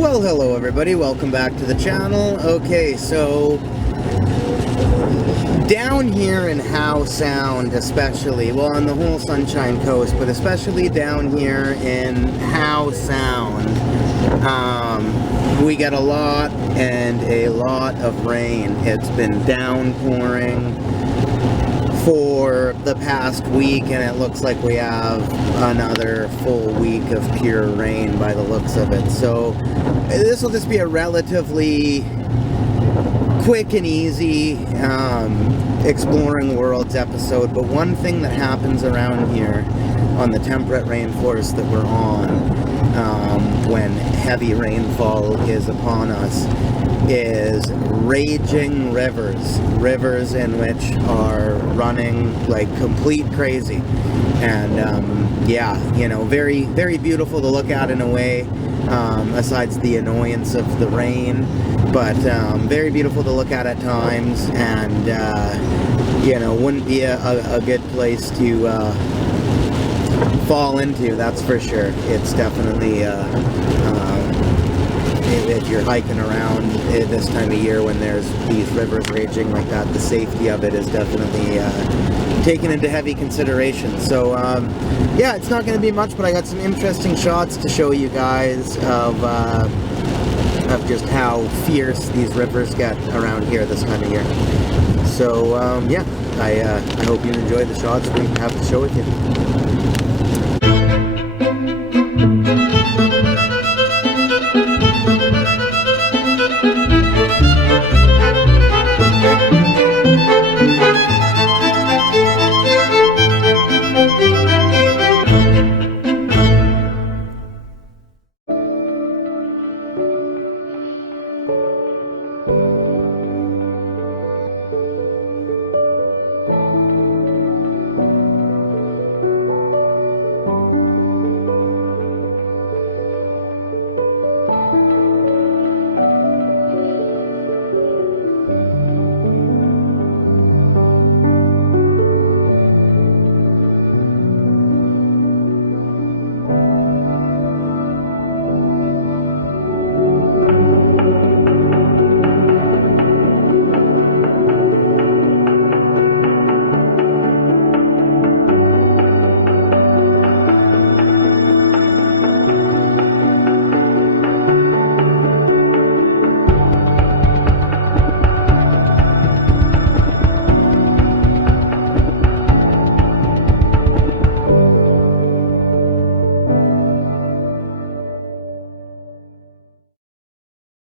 Well, hello everybody, welcome back to the channel. Okay, so down here in Howe Sound especially, well on the whole Sunshine Coast, but especially down here in Howe Sound, we get a lot of rain. It's been downpouring for the past week, and it looks like we have another full week of pure rain by the looks of it. So this will just be a relatively quick and easy exploring worlds episode. But one thing that happens around here on the temperate rainforest that we're on, when heavy rainfall is upon us, is raging rivers in which are running like complete crazy. And yeah, you know, very, very beautiful to look at in a way, aside the annoyance of the rain, but very beautiful to look at times, and you know, wouldn't be a good place to fall into, that's for sure. It's definitely if you're hiking around this time of year when there's these rivers raging like that, the safety of it is definitely taken into heavy consideration. So yeah, it's not going to be much, but I got some interesting shots to show you guys of just how fierce these rivers get around here this time of year. So yeah, I hope you enjoy the shots we have to show with you.